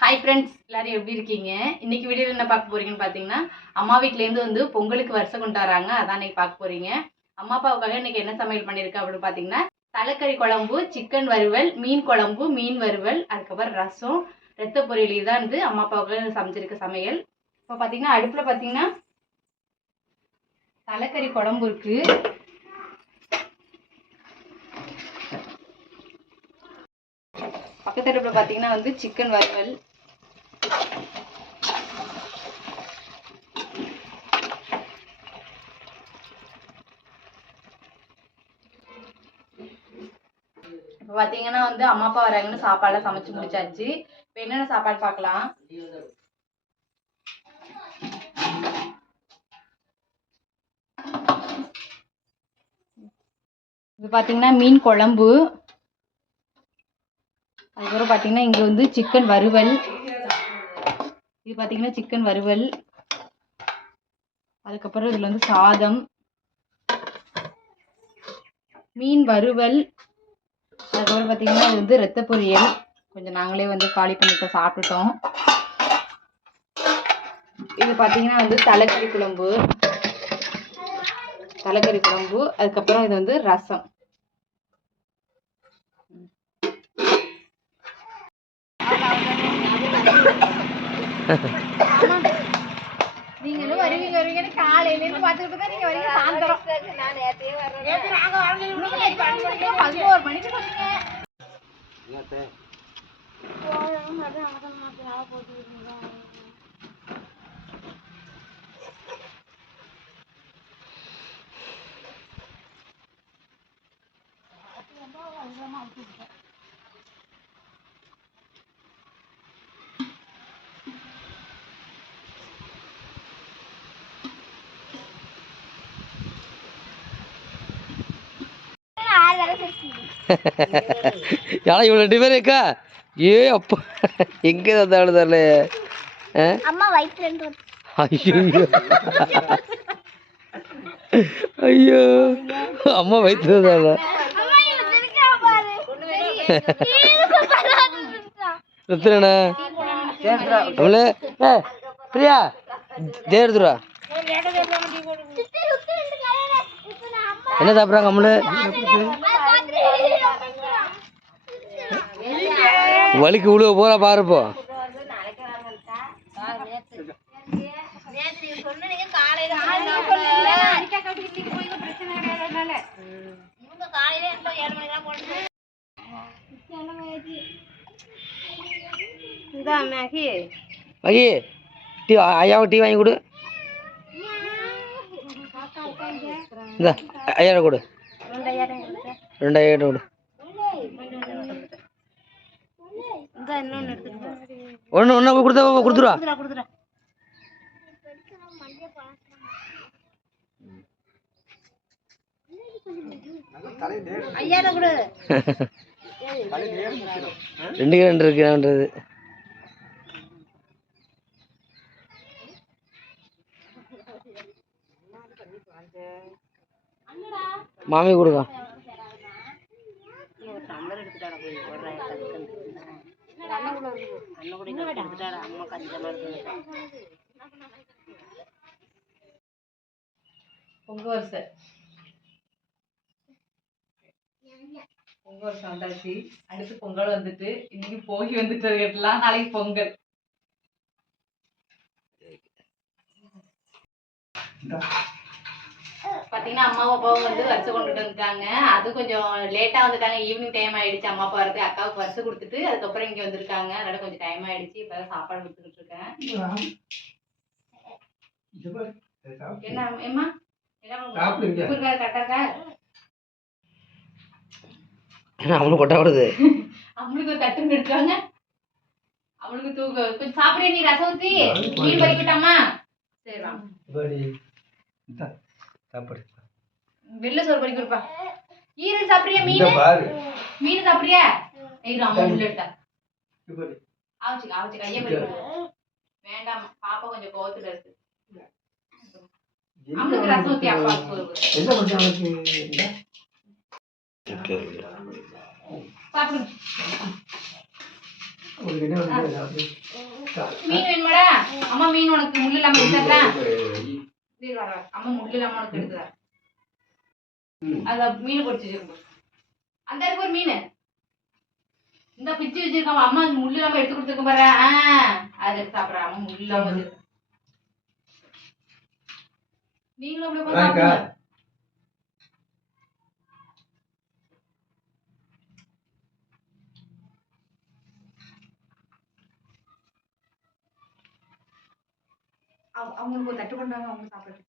Hi friends எல்லாரும் எப்படி இருக்கீங்க? இன்னைக்கு வீடியோவில் என்ன பார்க்க போறீங்கன்னு பார்த்தீங்கன்னா அம்மா வீட்லேருந்து வந்து பொங்கலுக்கு வருஷம் கொண்டாடுறாங்க. அதான் இன்னைக்கு பார்க்க போறீங்க. அம்மா அப்பாவுக்காக இன்னைக்கு என்ன சமையல் பண்ணியிருக்கேன் அப்படின்னு பார்த்தீங்கன்னா தலைக்கறி குழம்பு சிக்கன் வறுவல் மீன் குழம்பு மீன் வறுவல் அதுக்கப்புறம் ரசம் ரத்த பொரியல். இதுதான் வந்து அம்மா அப்பாவுக்காக சமைச்சிருக்க சமையல். இப்போ பார்த்தீங்கன்னா அடுப்பில் பார்த்தீங்கன்னா தலைக்கறி குழம்பு இருக்குது பக்கத்து அடுப்பில் பார்த்தீங்கன்னா வந்து சிக்கன் வறுவல். இப்போ பார்த்தீங்கன்னா வந்து அம்மா அப்பா வராங்கன்னு சாப்பாடுலாம் சமைச்சு முடிச்சாச்சு. இப்போ என்னென்ன சாப்பாடு பார்க்கலாம் இது பார்த்தீங்கன்னா மீன் குழம்பு. பார்த்தீங்கன்னா இங்கே வந்து சிக்கன் வறுவல். இது பார்த்தீங்கன்னா சிக்கன் வறுவல். அதுக்கப்புறம் இதில் வந்து சாதம். மீன் வறுவல். அதுக்கப்புறம் பார்த்தீங்கன்னா இது வந்து ரத்த பொரியல். கொஞ்சம் நாங்களே வந்து காலி பண்ணிட்டு சாப்பிட்டுட்டோம். இது பார்த்தீங்கன்னா வந்து தலைக்கறி குழம்பு. தலைக்கறி குழம்பு. அதுக்கப்புறம் இது வந்து ரசம். நீங்களும் வருவீங்க வருவீங்கன்னு காலையில இருந்து பார்த்துக்கிட்டு தான் நீங்க வரீங்க சாயந்தரம். நேத்து எத்தனை மணிக்கு வந்தீங்க? பதினோரு மணிக்கு ஏன்னா இவ்வளோ ரெண்டு பேர் இருக்கா? ஏ அப்பா. எங்கே தந்தாலும் தரல ஐயோ. ஐயோ. அம்மா வயிற்று தரல சுத்துறண்ணா அவளே ஏ பிரியா. தே எடுத்துருவா சுத்தி சுத்தி ரெண்டு கலர் இப்போ நான் அம்மா. என்ன சாப்பிட்றாங்க அம்மளு வலிக்கு விழுவ போறா பாருப்போ. மகி டீ ஐயாவுக்கு டீ வாங்கி கொடு. இந்த ஐயாயிரம் கொடு. ரெண்டாயிரம் கொடு. ஒன்று ஒன்று கொடுத்தா கொடுத்துருவா. ரெண்டுக்கு ரெண்டு இருக்குன்றது மாமி பொங்கல் பொங்க வருஷம் பொங்க வருஷம் வந்தாச்சு அடுத்து பொங்கல் வந்துட்டு இன்னைக்கு போகி வந்துட்டு இருக்கலாம் நாளைக்கு பொங்கல் பாத்தீங்கன்னா அம்மாவும் அப்பாவும் வந்து வருஷம் கொண்டுட்டு வந்துட்டாங்க. அது கொஞ்சம் லேட்டா வந்துட்டாங்க. ஈவினிங் டைம் ஆயிடுச்சு. அம்மா அப்பா வரது அக்காவுக்கு வருஷம் கொடுத்துட்டு அதுக்கப்புறம் இங்க வந்திருக்காங்க. அதனால கொஞ்சம் டைம் ஆயிடுச்சு. இப்பதான் சாப்பாடு கொடுத்துக்கிட்டு இருக்கேன். என்ன ஏன்னா அவனும் கொட்டா விடுது. அவளுக்கு ஒரு தட்டு எடுத்தாங்க அவளுக்கு தூக்க கொஞ்சம் சாப்பிடுறியா நீ ரசம் ஊத்தி மீன் பறிக்கட்டாமா சரி சாப்பாடு. வெள்ளை சோறு பறிக்க கொடுப்பா. ஈரல் சாப்பிடுறியா மீன்? மீன் சாப்பிடுறியா? ஐயோ அம்மா உள்ள எடுத்தா ஆவச்சு ஆவச்சு கையை பறிக்க வேண்டாம் பாப்பா கொஞ்சம் கோவத்துல இருக்கு. அவனுக்கு ரசம் ஊத்தி அப்பா சோறு கொடு. என்ன மீன் வேணுமாடா? அம்மா மீன் உனக்கு முள்ளு இல்லாம இரு வர. அம்மா முள்ளு இல்லாம உனக்கு எடுத்துறேன் அத மீன் பொரிச்சு வச்சிருக்கோம். அந்த இருக்கு ஒரு மீன். இந்த பிச்சு வச்சிருக்காம அம்மா முள்ளு இல்லாம எடுத்து கொடுத்துருக்க பாரு. அதை எடுத்து சாப்பிடுறேன் அம்மா முள்ளு இல்லாம நீங்களும் அப்படி அவங்களுக்கு ஒரு தட்டு கொண்டாங்க அவங்க சாப்பிடுறது